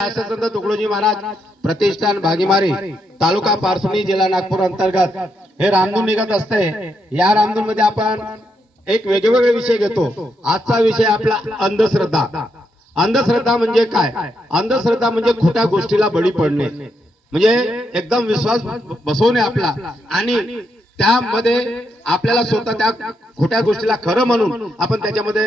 राष्ट्रसंत तुकडोजी महाराज प्रतिष्ठान भागीमारी तालुका पारसुणी जिल्हा नागपूर अंतर्गत. हे रामधून निघत असते. या रामधून मध्ये आपण एक वेगवेगळे विषय घेतो. आजचा विषय आपला अंधश्रद्धा. अंधश्रद्धा म्हणजे काय? अंधश्रद्धा म्हणजे खोट्या गोष्टीला बळी पडणे. म्हणजे एकदम विश्वास बसवणे आपला. आणि त्यामध्ये आपल्याला स्वतः त्या खोट्या गोष्टीला खरं म्हणून आपण त्याच्यामध्ये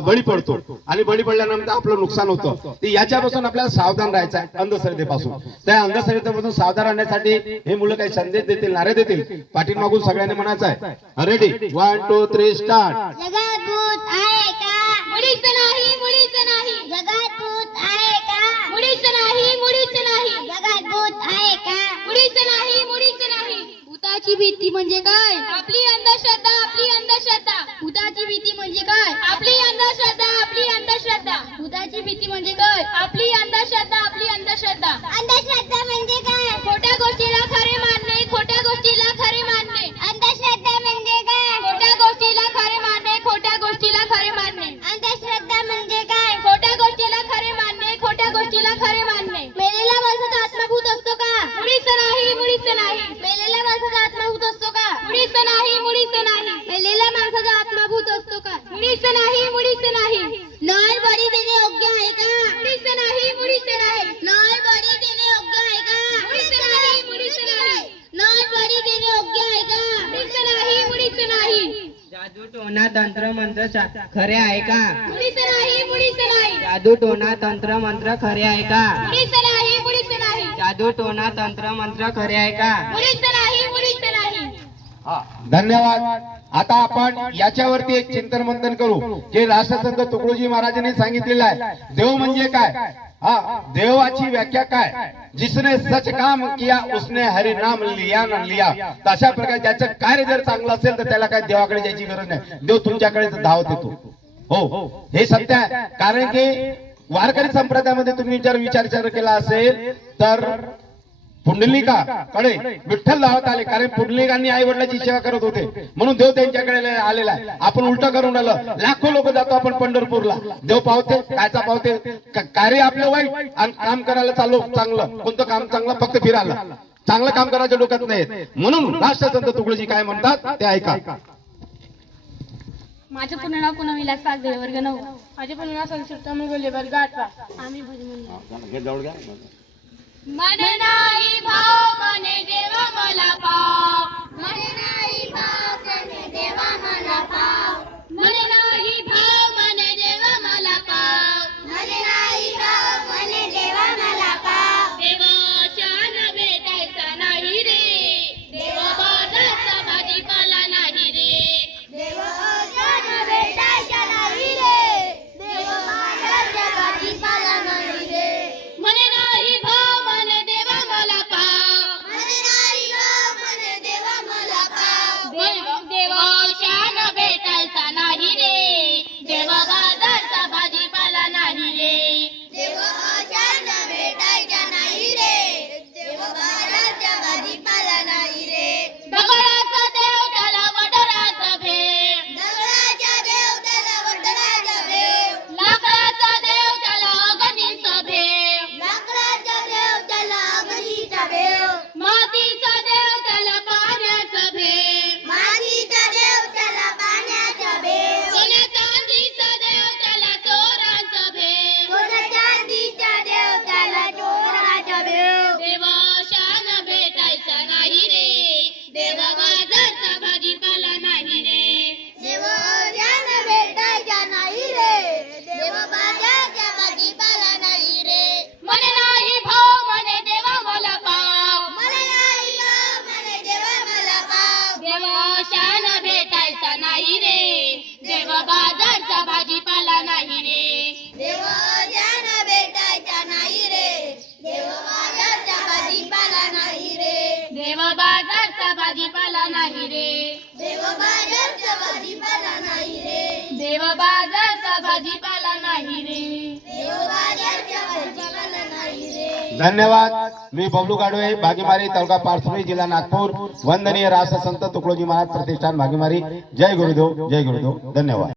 बळी पडतो. आणि बळी पडल्यानंतर आपलं नुकसान होतं. तर याच्यापासून आपल्याला सावधान राहायचं आहे अंधश्रद्धेपासून. त्या अंधश्रद्धेपासून सावधान राहण्यासाठी हे मुलं काही संदेश देतील नारे देतील? पाठीमागून सगळ्यांनी म्हणायचं आहे. Ready one two three start जगात भूत आहे का मुळीच नाही मुळीच नाही जगात भूत आहे का मुळीच नाही मुळीच नाही जगात भूत आहे का मुळीच नाही मुळीच नाही भूताची भीती म्हणजे काय आपली अंधश्रद्धा आपली अंधश्रद्धा भूताची भीती म्हणजे काय आपली अंधश्रद्धा आपली अंधश्रद्धा भूताची भीती म्हणजे काय आपली अंधश्रद्धा आपली अंधश्रद्धा अंधश्रद्धा म्हणजे काय खोट्या गोष्टीला खरे मानणे खोट्या गोष्टीला खरे मानणे अंधश्रद्धा म्हणजे काय खोट्या गोष्टीला खरे मानणे खोट्या गोष्टीला खरे मानणे अंधश्रद्धा म्हणजे काय खोट्या गोष्टीला खरे मानणे खोट्या गोष्टीला खरे मानणे मेलेला माणसाचा आत्माभूत असतो का मुळीच नाही मुळीच नाही मेलेल्या माणसाचा आत्माभूत असतो का मुळीच नाही मुळीच नाही मेलेल्या माणसाचा आत्माभूत असतो का मुळीच नाही मुळीच नाही. नळ बळी देणे योग्य आहे का? मुळीच नाही मुळीच नाही. नळ बळी देणे योग्य आहे का? मुळीच नाही मुळीच नाही. नळ बळी देणे योग्य आहे का? मुळीच नाही मुळीच नाही. जादू टोना तंत्र मंत्र खरे आहे का? मुळीच नाही मुळीच नाही. जादू टोना तंत्र मंत्र खरे आहे का? मुळीच नाही मुळीच नाही. जादू टोना तंत्र मंत्र खरे आहे का? मुळीच नाही मुळीच नाही. धन्यवाद. आता आपण याच्यावरती एक चिंतन मंथन करू. जे राष्ट्रसंत तुकडोजी महाराजांनी सांगितलेलं आहे देव म्हणजे काय? हा देवाची व्याख्या काय? जिसने सच काम किया उसने हरि नाम लिया न लिया. अशा प्रकारे त्याचं कार्य जर चांगलं असेल तर त्याला काय देवाकडे जायची गरज नाही. देव तुमच्याकडे धावत येतो. हो. हे सत्य आहे. कारण की वारकरी संप्रदायामध्ये तुम्ही जर विचार विचार केला असेल तर पुंडलिका कडे विठ्ठल धावत आले कारण पुंडलिकांनी आई वडिलांची सेवा करत होते. म्हणून देव त्यांच्याकडे आलेला आहे. आपण उलट करून आलं लाखो लोक जातो आपण पंढरपूरला. देव पावते कायचा पावते? कार्य आपलं वाईट आणि काम करायला चालू चांगलं. कोणतं काम चांगलं? फक्त फिरायला. चांगलं काम करायच्या डोक्यात नाही म्हणून राष्ट्रसंत तुकडोजी काय म्हणतात? ते ऐका. माझं पूर्ण नाव पुन्हा विलास कागदे वर्ग नऊ. माझे पण नाव संस्कृत मुगले वर्ग आठवा आम्ही मन नाही भाव मने देवा मला पाव मन नाही भाव मने देवा मला पाव नाही रे. देव बाजारचा भाजीपाला नाही रे. देव बाजारचा भाजीपाला नाही रे. देव बाजारचा भाजीपाला नाही रे. धन्यवाद. मी बबलू गाडवे भागीमारी तालुका पारसुणी जिल्हा नागपूर. वंदनीय राष्ट्रसंत तुकडोजी महाराज प्रतिष्ठान भागीमारी जय गुरुदेव जय गुरुदेव. धन्यवाद.